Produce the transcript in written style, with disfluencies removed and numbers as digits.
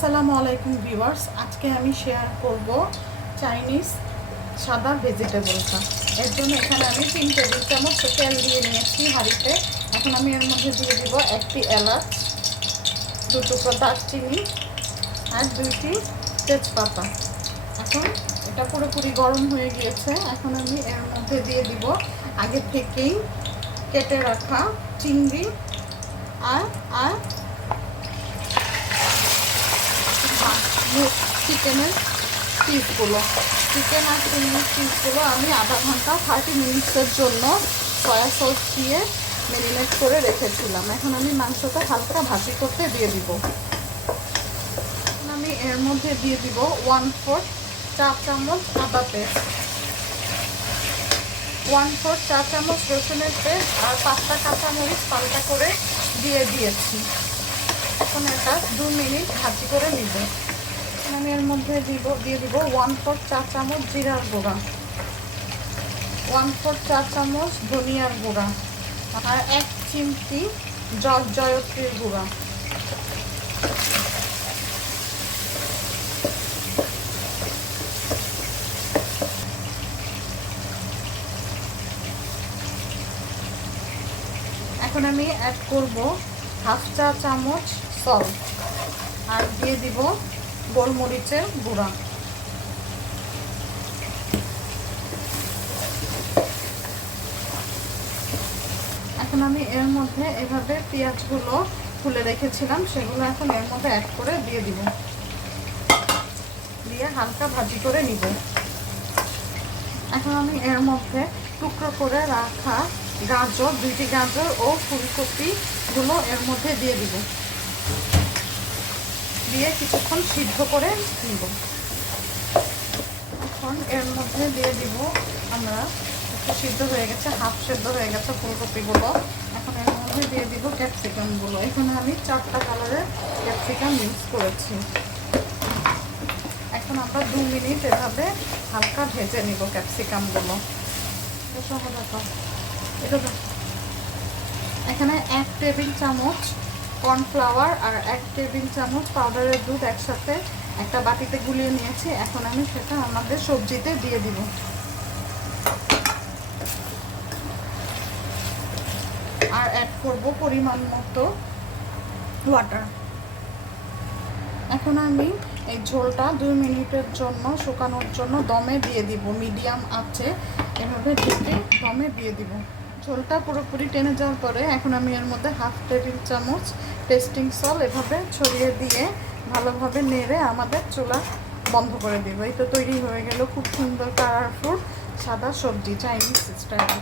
আসসালামু আলাইকুম ভিউয়ার্স, আজকে আমি শেয়ার করব চাইনিজ সাদা ভেজিটেবলটা। এর জন্য এখানে আমি 3 টেবিল চামচ তেল দিয়ে নিয়েছি হাঁড়িতে। এখন আমি এর মধ্যে দিয়ে দিব 1টি এলাচ, 2 টুকরো দারচিনি আর 2টি তেজপাতা। এখন এটা পুরোপুরি গরম হয়ে গিয়েছে। এখন আমি এর মধ্যে দিয়ে দিব আগে থেকেই কেটে রাখা চিংড়ি আর চিকেনের পিসগুলো। চিকেন আর চিংড়ির পিসগুলো আমি আধা ঘন্টা 30 মিনিটসের জন্য সয়া সস দিয়ে ম্যারিনেট করে রেখেছিলাম। এখন আমি মাংসটা হালকা ভাজি করতে দিয়ে দিব। আমি এর মধ্যে দিয়ে দিব 1/4 চা চামচ আদা পেস্ট, 1/4 চা চামচ রসুনের পেস্ট আর 5টা কাঁচামরিচ পাল্টা করে দিয়ে দিয়েছি। এখন এটা 2 মিনিট ভাজি করে নিব। আমি এর মধ্যে দিয়ে দিব 1/4 চা চামচ জিরার গুঁড়া, 1/4 চা চামচ ধনিয়ার গুঁড়া আর 1 চিমটি জয়ত্রীর গুঁড়া। এখন আমি অ্যাড করব 1/2 চা চামচ সল্ট আর দিয়ে দিব গোলমরিচের গুঁড়া। এখন আমি এর মধ্যে এভাবে পেঁয়াজগুলো তুলে রেখেছিলাম সেগুলো এখন এর মধ্যে অ্যাড করে দিয়ে দিব, দিয়ে হালকা ভাজি করে নিব। এখন আমি এর মধ্যে টুকরো করে রাখা গাজর, 2টি গাজর ও ফুলকপিগুলো এর মধ্যে দিয়ে দিব, দিয়ে কিছুক্ষণ সিদ্ধ করে নিব। এখন এর মধ্যে দিয়ে দিব আমরা, একটু সিদ্ধ হয়ে গেছে, হাফ সিদ্ধ হয়ে গেছে ফুলকপিগুলো। এখন এর মধ্যে দিয়ে দিব ক্যাপসিকামগুলো। এখানে আমি 4টা কালারের ক্যাপসিকাম ইউজ করেছি। এখন আমরা 2 মিনিট এভাবে হালকা ভেজে নিব ক্যাপসিকামগুলো। এখানে 1 টেবিল চামচ কর্নফ্লাওয়ার আর 1 টেবিল চামচ পাউডারের দুধ একসাথে একটা বাটিতে গুলিয়ে নিয়েছি। এখন আমি সেটা আমাদের সবজিতে দিয়ে দিব। আর অ্যাড করব পরিমাণ মতো ওয়াটার। এখন আমি এই ঝোলটা 2 মিনিটের জন্য শুকানোর জন্য দমে দিয়ে দিব, মিডিয়াম আছে এভাবে ঢেকে দমে দিয়ে দিব। ঝোলটা পুরোপুরি টেনে যাওয়ার পরে এখন আমি এর মধ্যে 1/2 টেবিল চামচ টেস্টিং সল্ট এভাবে ছড়িয়ে দিয়ে ভালোভাবে নেড়ে আমাদের চুলা বন্ধ করে দেবো। এই তো তৈরি হয়ে গেল খুব সুন্দর কালারফুল সাদা সবজি চাইনিজ স্টাইল।